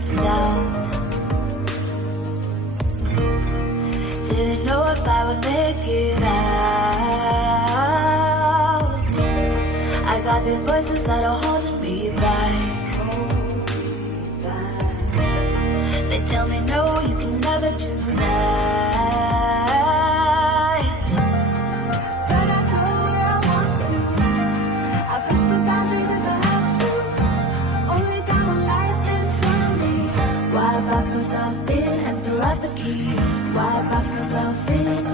been down. Didn't know if I would make it out. I got these voices that are holding me back. They tell me no, you can never do that. But I go where I want to. I push the boundaries if I have to. Only got one life in front of me. Why box myself in and throw out the key? Why box myself in?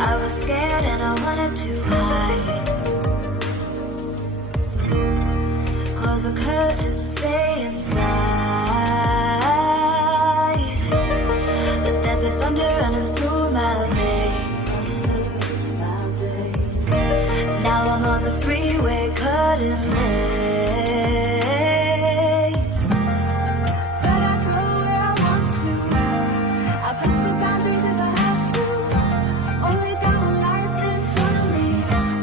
I was scared and I wanted to hide. Close the curtains and stay inside. But there's a thunder running through my veins. Now I'm on the freeway cutting lanes. But I go where I want to. I push the boundaries if I have to. Only got one life in front of me.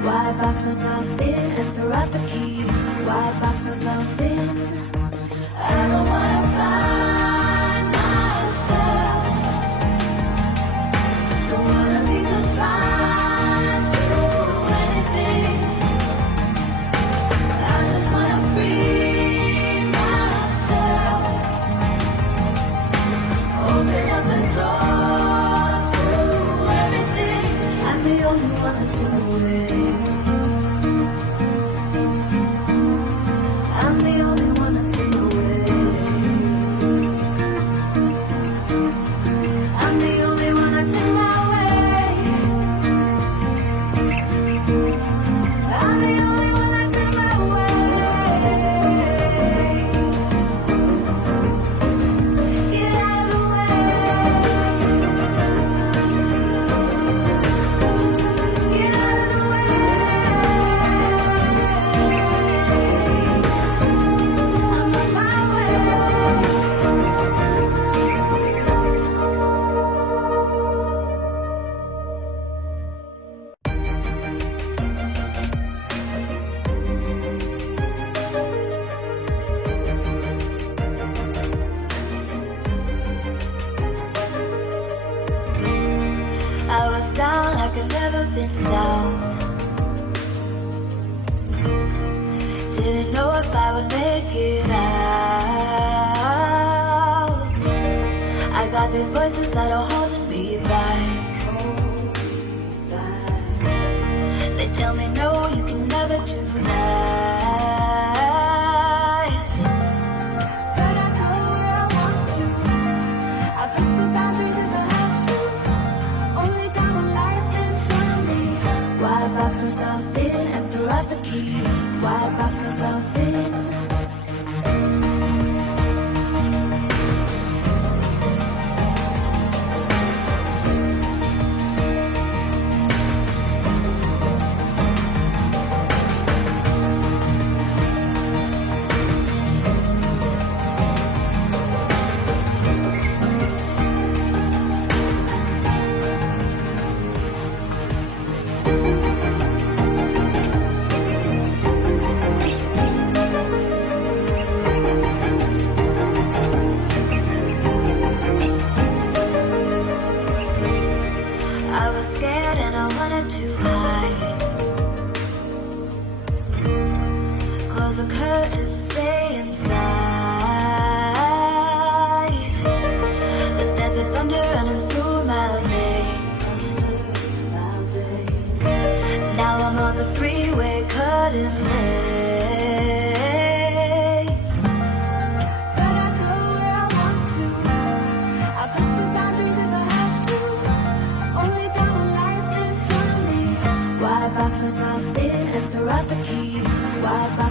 Why box myself in and throw out the key? Why box myself in? I don't wanna find myself. Don't wanna be confined to anything. I just wanna free myself. Open up the door to everything. I'm the only one that's in the way. I'm the only one that's in the way. I'm the only one that's in my way. I'm the only one that's in my way. Get out of the way. Get out of the way. I'm on my way. I was down like I'd never been down. Didn't know if I would make it out. I got these voices that are holding me back. They tell me no, you can never do that. But I go where I want to. I push the boundaries if I have to. Only got one life in front of me. Why box myself in and throw out the key? Why box myself in? I was scared and I wanted to hide. Close the curtains and stay inside. But there's a thunder running through my veins. Now I'm on the freeway cutting lanes. But I go where I want to. I push the boundaries if I have to. Only got one life in front of me. Why write the key. Why